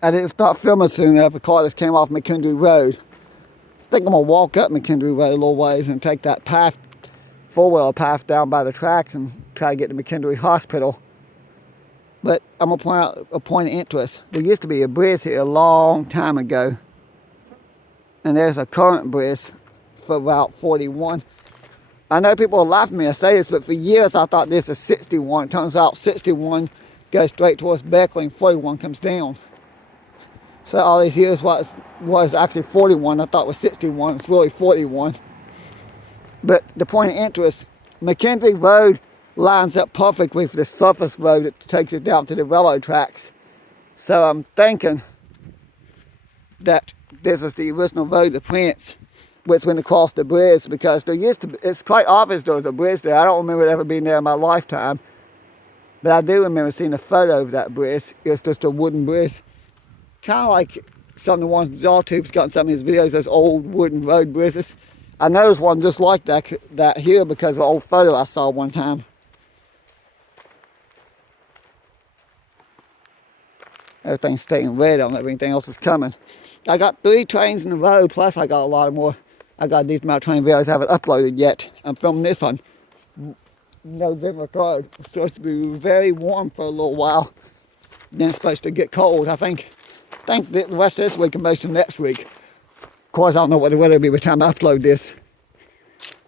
I didn't start filming soon enough. The car just came off McKendree Road. I think I'm gonna walk up McKendree Road a little ways and take that path, four-wheel path down by the tracks and try to get to McKendree Hospital. But I'm gonna point out a point of interest. There used to be a bridge here a long time ago. And there's a current bridge for Route 41. I know people will laugh at me and say this, but for years I thought this is 61. It turns out 61 goes straight towards Beckley and 41 comes down. So all these years was actually 41. I thought it was 61. It's really 41. But the point of interest, McKendree Road lines up perfectly for the surface road that takes it down to the railroad tracks. So I'm thinking that this is the original road to Prince, which went across the bridge, because there used to be, it's quite obvious there was a bridge there. I don't remember it ever being there in my lifetime, but I do remember seeing a photo of that bridge. It's just a wooden bridge, kind of like some of the ones Zawtube's got in some of his videos, those old wooden road bridges. I know there's one just like that here because of an old photo I saw one time. Everything's staying red on everything else is coming. I got 3 trains in a row, plus I got a lot more. I got a decent amount of train videos I haven't uploaded yet. I'm filming this on November 3rd. It's supposed to be very warm for a little while. Then it's supposed to get cold. I think the rest of this week and most of next week. Of course, I don't know what the weather will be by the time I upload this.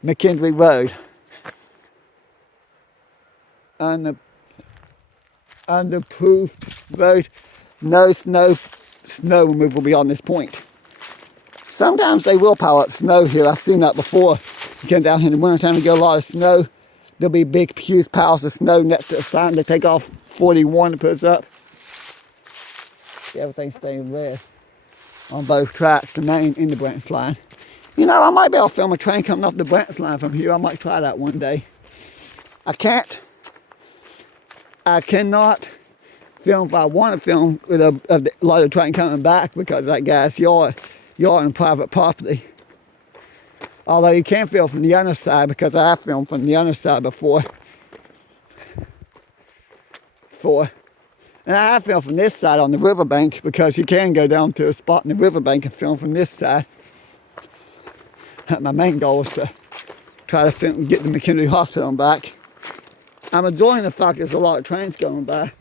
McKendree Road. Unapproved road. No snow removal beyond this point. Sometimes they will pile up snow here. I've seen that before. You come down here in the wintertime and get a lot of snow. There'll be big, huge piles of snow next to the sign. They take off 41 to put us up. Everything's staying red on both tracks, the main and the branch line. You know, I might be able to film a train coming off the branch line from here. I might try that one day. I cannot film if I want to film with a loaded train coming back because that guy's yard on private property. Although you can film from the other side because I have filmed from the other side before. And I have filmed from this side on the riverbank because you can go down to a spot in the riverbank and film from this side. My main goal is to try to film and get to McKendree Hospital and back. I'm enjoying the fact there's a lot of trains going by.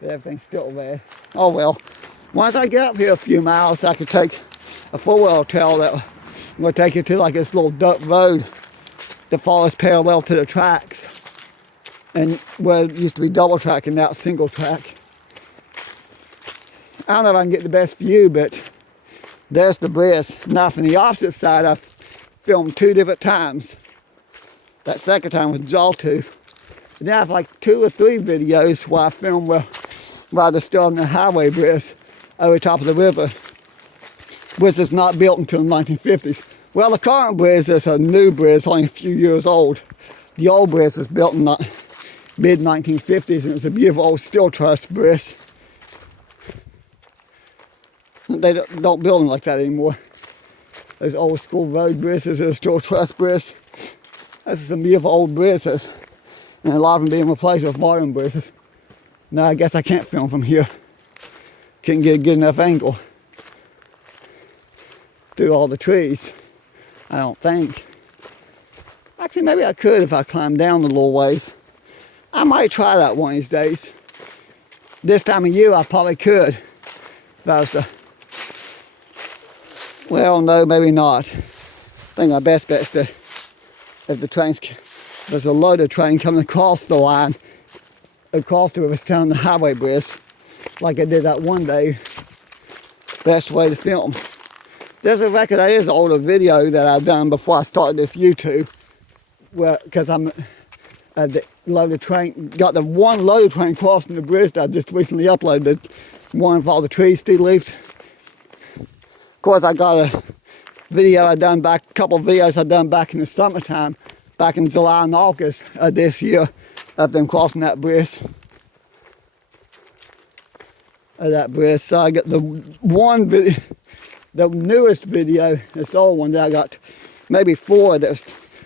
But everything's still there. Oh well. Once I get up here a few miles, I could take a four-wheel trail that will take you to like this little dirt road that follows parallel to the tracks. And where it used to be double track and now it's single track. I don't know if I can get the best view, but there's the bridge. Now from the opposite side, I've filmed 2 different times. That second time was Zawtooth. And then I have like 2 or 3 videos where I filmed while they're still on the highway bridge over the top of the river, which is not built until the 1950s. Well, the current bridge is a new bridge, only a few years old. The old bridge was built in the mid-1950s, and it was a beautiful old steel truss bridge. They don't build them like that anymore. Those old school road bridges are steel truss bridges. This is some beautiful old bridges, and a lot of them being replaced with modern bridges. Now I guess I can't film from here. Can't get a good enough angle through all the trees, I don't think. Actually, maybe I could if I climbed down a little ways. I might try that one of these days. This time of year, I probably could. If I was to... Well, no, maybe not. I think my best bet is to... If the trains... There's a loaded train coming across the line, across the river, down the highway bridge, like I did that one day. Best way to film. There's a record, that is an older video that I've done before I started this YouTube, because I'm the loaded train, got the one loaded train crossing the bridge that I just recently uploaded, one with all the trees de-leafed. Of course, I got a video I done back, a couple of videos I done back in the summertime, back in July and August of this year, of them crossing that bridge. So I got the one video, the newest video, this old one that I got, maybe 4. There's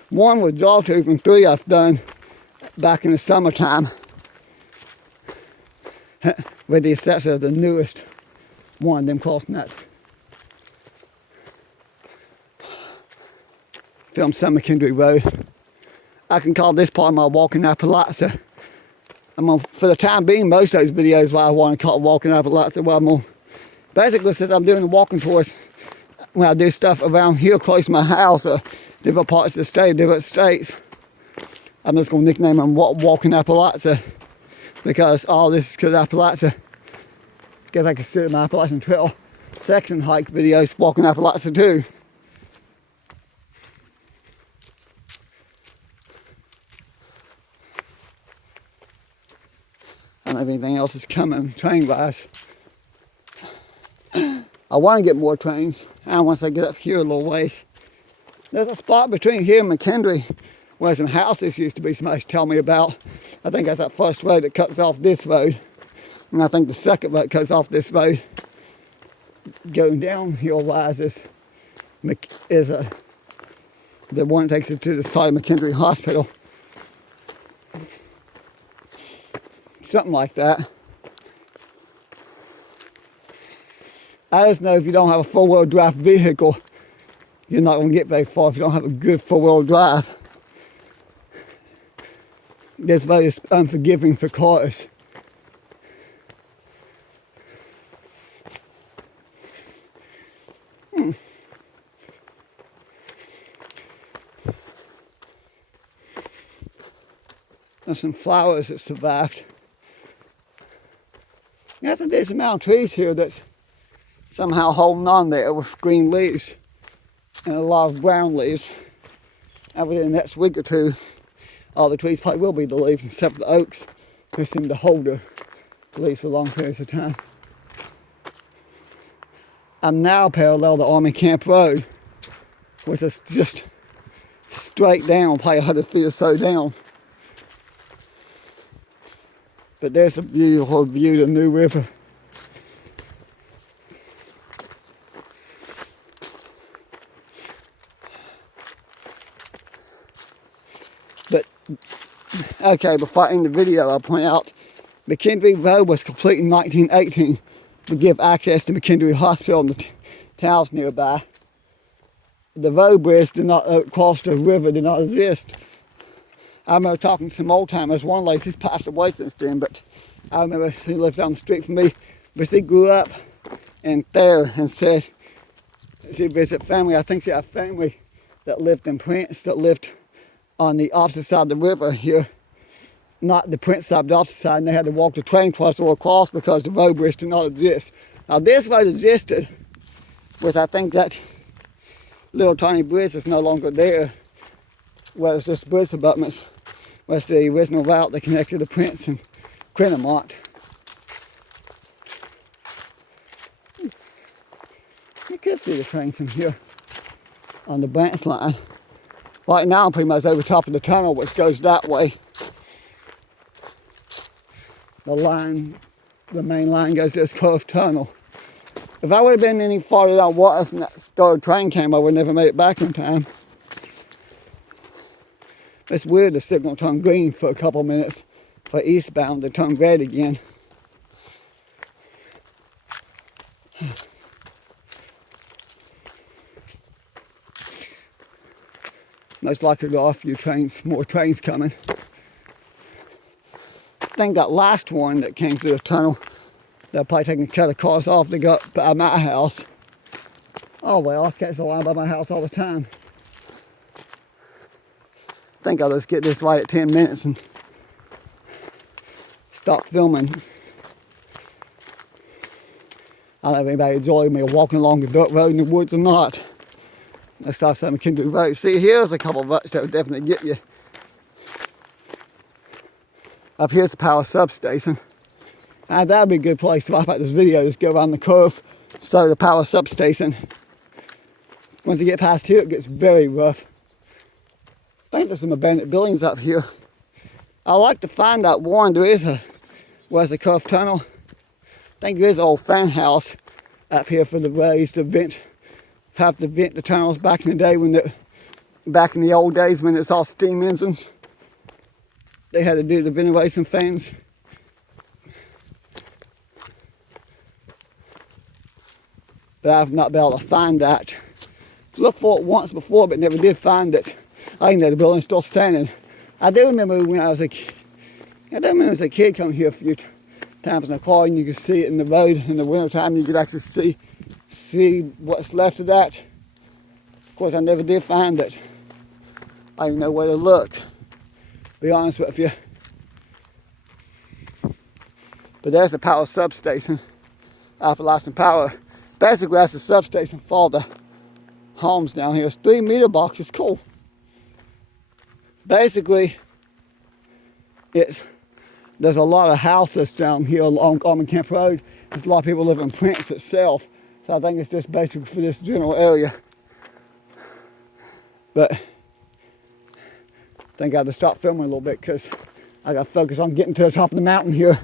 1 with Zawtooth and 3 I've done back in the summertime. with the exception of the newest one, them crossing that. Film some McKendree Road. I can call this part of my walking Appalachia. For the time being, most of those videos what I want to call walking Appalachia. Well, I'm gonna, basically, since I'm doing the walking tours, when I do stuff around here close to my house or different parts of the state, different states, I'm just going to nickname them Walking Appalachia, because all this is because Appalachia, because I consider my Appalachian Trail section hike videos Walking Appalachia too. I don't know if anything else is coming train-wise. I want to get more trains, and once I get up here a little ways. There's a spot between here and McKendree where some houses used to be, somebody tell me about. I think that's that first road that cuts off this road. And I think the second road cuts off this road. Going downhill wise is the one that takes you to the side of McKendree Hospital. Something like that. I just know if you don't have a four-wheel drive vehicle, you're not going to get very far if you don't have a good four-wheel drive. This road is unforgiving for cars. There's some flowers that survived. There's a decent amount of trees here that's somehow holding on there with green leaves and a lot of brown leaves. And within the next week or two, all the trees probably will be the leaves, except for the oaks, who seem to hold the leaves for long periods of time. I'm now parallel to Army Camp Road, which is just straight down, probably 100 feet or so down. But there's a beautiful view of the New River. But, okay, before I end the video, I'll point out McKendree Road was completed in 1918 to give access to McKendree Hospital and the towns nearby. The road bridge did not cross the river, did not exist. I remember talking to some old timers, one lady, she's passed away since then, but I remember she lived down the street from me, but she grew up in there and said she visited family. I think she had family that lived in Prince, that lived on the opposite side of the river here, not the Prince side, but the opposite side, and they had to walk the train cross or across because the road bridge did not exist. Now this road existed, which I think that little tiny bridge is no longer there, where it's just bridge abutments, was the original route that connected the Prince and Crenamont. You could see the trains from here on the branch line. Right now I'm pretty much over top of the tunnel, which goes that way. The main line goes to this curved tunnel. If I would have been any farther down water and that third train came, I would have never made it back in time. It's weird the signal turned green for a couple minutes for eastbound, to turn red again. Most likely there are a few trains, more trains coming. I think that last one that came through the tunnel, they're probably taking a cut of cars off to go up by my house. Oh well, I catch the line by my house all the time. I think I'll just get this right at 10 minutes and stop filming. I don't know if anybody enjoyed me walking along the dirt road in the woods or not. Let's start some McKendree Road. See, here's a couple of ruts that would definitely get you. Up here's the power substation. And that'd be a good place to wrap up this video, just go around the curve, start the power substation. Once you get past here, it gets very rough. I think there's some abandoned buildings up here. I like to find out one, where's the curved tunnel? I think there is an old fan house up here for the rays to vent, have to vent the tunnels back in the day back in the old days when it's all steam engines. They had to do the ventilation fans. but I've not been able to find that. Looked for it once before, but never did find it. I know the building's still standing. I do remember when I was a kid. I do remember as a kid coming here a few times in a car, and you could see it in the road in the wintertime. You could actually see what's left of that. Of course, I never did find it. I didn't know where to look, to be honest with you. But there's the power substation, Appalachian Power. Basically, that's the substation for all the homes down here. It's 3 meter boxes, cool. Basically, there's a lot of houses down here along McKendree Road. There's a lot of people live in Prince itself. So I think it's just basically for this general area. But I think I have to stop filming a little bit because I got to focus on getting to the top of the mountain here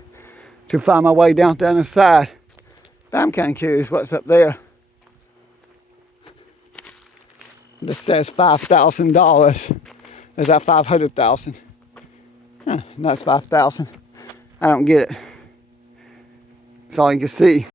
to find my way down to the other side. But I'm kind of curious what's up there. This says $5,000. Is that 500,000? Huh, no, it's 5,000. I don't get it. That's all you can see.